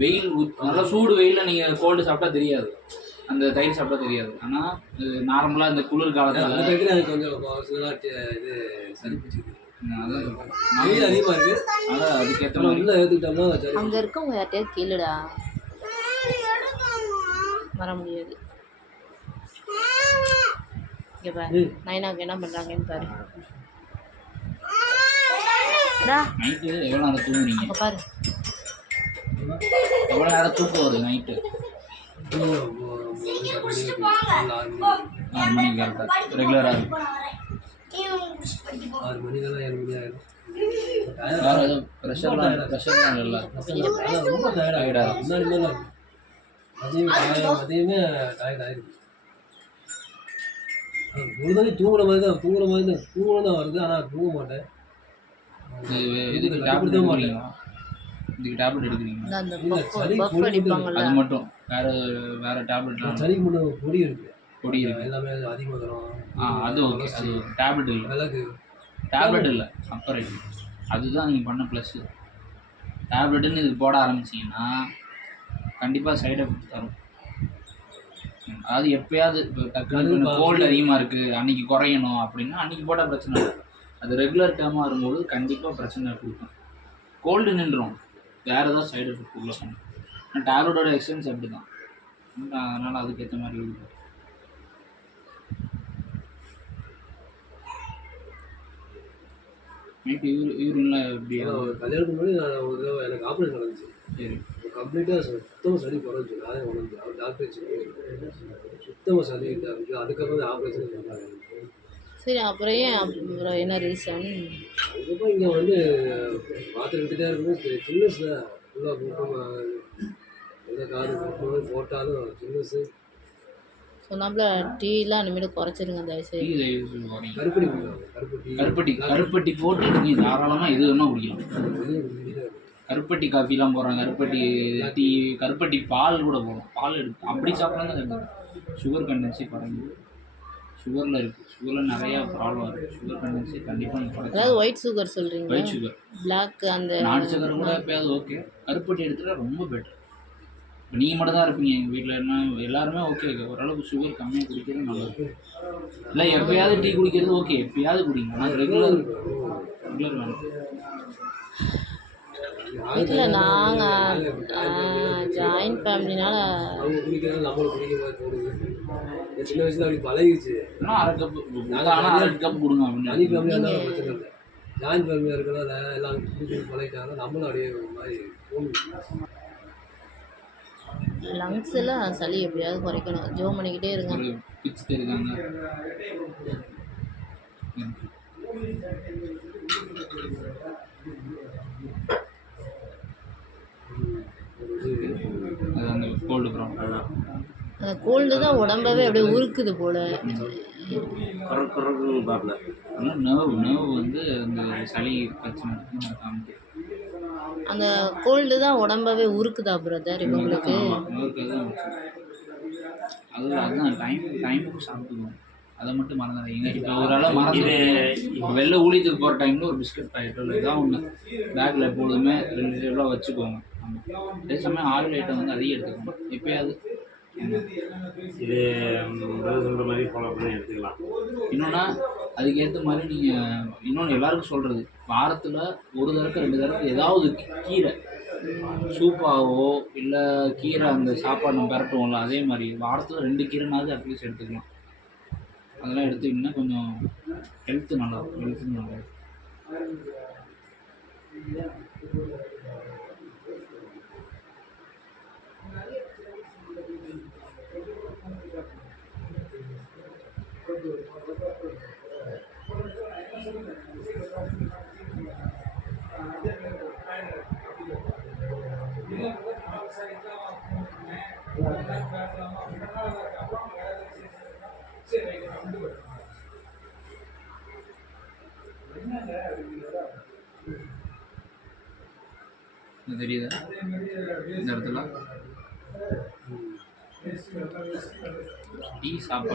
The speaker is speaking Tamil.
வெயில் நல்லா சூடு வெயிலில் நீங்கள் கோல்டு சாப்பிட்டா தெரியாது, அந்த தயிர் சாப்பிட்டா தெரியாது. ஆனால் நார்மலாக இந்த குளிர் காலத்தில் கொஞ்சம் இது சரி பிடிச்சிருக்கு. வெயில் அதிகமாக இருக்குது, அதான் அதுக்கேற்ற மாதிரி உள்ள ஏற்றுக்கிட்டோம்னா அங்கே இருக்கவங்க யார்ட்டையாவது கேளுடா, வர முடியாது. இங்கே பாரு நைனாவுக்கு என்ன பண்ணுறாங்கன்னு பாரு. நைட்டு எவ்வளோ நேரம் தூங்குறீங்க? அங்கே பாரு எவ்வளோ நேரம் தூக்கம் வருது நைட்டு? 6 மணிக்கு ரெகுலராக 6 மணிக்கெல்லாம் 7 மணி ஆகிடும். வேறு எதுவும் ப்ரெஷர்லாம் இல்லை, ரொம்ப டயர்டாக முன்னாடி மேலே மதியமே டயர்ட் ஆகிருக்கு. ஒரு தடவை தூங்குற மாதிரி தான் வருது, ஆனால் தூங்க மாட்டேன். இதுக்கு டேப்லெட் தான் மாட்டீங்க, இதுக்கு டேப்லெட் எடுக்கிறீங்க அது மட்டும், வேறு டேப்லெட் சளிக்கு மட்டும் பொடி இருக்குது, பொடி இருக்குது எல்லாமே அதிகமாக தரும். அது ஓகே, அது டேப்லெட் இல்லை, விளக்கு டேப்லெட் இல்லை அப்புறம் அதுதான் நீங்கள் பண்ண ப்ளஸ்ஸு. டேப்லெட்டுன்னு இதுக்கு போட ஆரம்பிச்சிங்கன்னா கண்டிப்பாக சைடு எஃபெக்ட் தரும். அதாவது எப்போயாவது இப்போ டக்குனு கோல்டு அதிகமாக இருக்குது அன்றைக்கி குறையணும் அப்படின்னா அன்றைக்கி போட்டால் பிரச்சனை இல்லை, அது ரெகுலர் டேர்மாக வரும்போது கண்டிப்பாக பிரச்சனை கொடுக்கும். கோல்டு நின்றுடும், வேறு ஏதாவது சைடு எஃபெக்ட் உள்ள பண்ணும். ஆனால் டேப்லெட்டோட எக்ஸ்டென்ஸ் அப்படி தான், அதனால் அதுக்கேற்ற மாதிரி இருக்குது. நைட்டு யூரின்லாம் எப்படி? கல்யாணத்துக்கு முன்னாடி நான் ஒரு தடவை எனக்கு ஆப்ரேஷன் நடந்துச்சு. சரி, கம்ப்ளீட்டாக சுத்தமாக சளி குறைஞ்சி, நானே உணர்ந்து அவர் டாக்டர் சுத்தமாக சளி இருக்குது. அதுக்கப்புறம் தான் ஆப்ரேஷன் பண்ணாங்க. சரி, அப்புறம் அப்புறம் என்ன ரீசன்? அதுக்கப்புறம் இங்கே வந்து மாத்திரை எடுத்துகிட்டே இருக்கும்போது சின்னஸில் ஃபுல்லாக கூட்டம் எந்த காது போட்டாலும் சின்னஸு சொன்னாப்புல டீலாம் இனிமேல் குறைச்சிருங்க தயவுசெய்து. கருப்பட்டி போட்டு நீங்கள் தாராளமாக எது வேணால் குடிக்கலாம். கருப்பட்டி காஃபிலாம் போடுறாங்க, கருப்பட்டி டீ, கருப்பட்டி பால் கூட போடும், பால் எடுத்து அப்படி சாப்பிட்றாங்க. சுகர் கண்டென்சி குறைஞ்சி, சுகரில் இருக்குது, சுகரில் நிறையா ப்ராப்ளம் இருக்குது. சுகர் கண்டென்சி கண்டிப்பாக நீங்கள் குறைச்சி, அதாவது ஒயிட் சுகர் சொல்கிறீங்க? ஒயிட் சுகர், பிளாக் அந்த நாட்டு சக்கரை கூட எப்போயாவது ஓகே, கருப்பட்டி எடுத்துகிட்டா ரொம்ப பெட்டர். இப்போ நீங்கள் மட்டும் தான் இருப்பீங்க எங்கள் வீட்டில், என்ன எல்லாருமே ஓகே, ஓரளவுக்கு சுகர் கம்மியாக குடிக்கிறது நல்லது. இல்லை எப்போயாவது டீ குடிக்கிறது ஓகே, எப்போயாவது குடிங்க, ஆனால் ரெகுலர் வேணும். வீட்டில் நாங்கள் ஜாயின்ட் ஃபேமிலினால அவங்க குடிக்கிறது நம்மளும் குடிக்க மாதிரி தோணுது. சின்ன வயசுல அப்படி பழகிடுச்சு. ஆனால் அரை கப் கொடுங்க அப்படின்னு. தனி ஃபேமிலியாக இருந்தாலும் பிரச்சனை இல்லை, ஜாயின்ட் ஃபேமிலியாக இருக்கிறதால எல்லாம் குடிக்க பழகிட்டாங்க, நம்மளும் அப்படியே ஒரு மாதிரி தோணுது. லங்ஸில் சளி எப்படியாவது குறைக்கணும், ஜோ பண்ணிக்கிட்டே இருங்க. பிச்சுட்டு இருக்காங்க. அது அந்த கோல்டு ப்ராப்ளம் தான், அந்த கோல்டு தான் உடம்பவே அப்படியே உருக்குது போல். ஆனால் நர்வ் வந்து அந்த சளி பிரச்சனை காமிக்கும். அந்த கோல்டு தான் உடம்பவே உருக்குதா பிரதர் இவங்களுக்கு? அதுதான் டைமுக்கு சாப்பிடுவோம், அதை மட்டும் மறந்துடுறீங்க. இப்போ ஓரளவு மறந்து வெளில ஊழியத்துக்கு போகிற டைமில் ஒரு பிஸ்கட் பாக்கெட்டோ இதான் ஒன்று பேக்கில் எப்பொழுதுமே 2 எவ்வளோ வச்சுக்கோங்க. அதே சமயம் ஆயில் ஐட்டம் வந்து அதிகம் எடுத்துக்கணும் எப்போயாவது. இது சொல்கிற மாதிரி ஃபாலோ பண்ணி எடுத்துக்கலாம். இன்னொன்னா அதுக்கேற்ற மாதிரி நீங்கள் இன்னொன்று எல்லாருக்கும் சொல்கிறது, வாரத்தில் 1 தடவை 2 தடவை ஏதாவது கீரை சூப்பாகவோ இல்லை கீரை அந்த சாப்பாடு நம்ம பெரட்டுவோம்ல, அதே மாதிரி வாரத்தில் 2 கீரைனாவது அட்லீஸ்ட் எடுத்துக்கலாம். அதெல்லாம் எடுத்துக்கிட்டிங்கன்னா கொஞ்சம் ஹெல்த்து நல்லாயிருக்கும், ஹெல்த்து நல்லாயிருக்கும். தெரியுதா இந்த இடத்துல டீ சாப்பாடு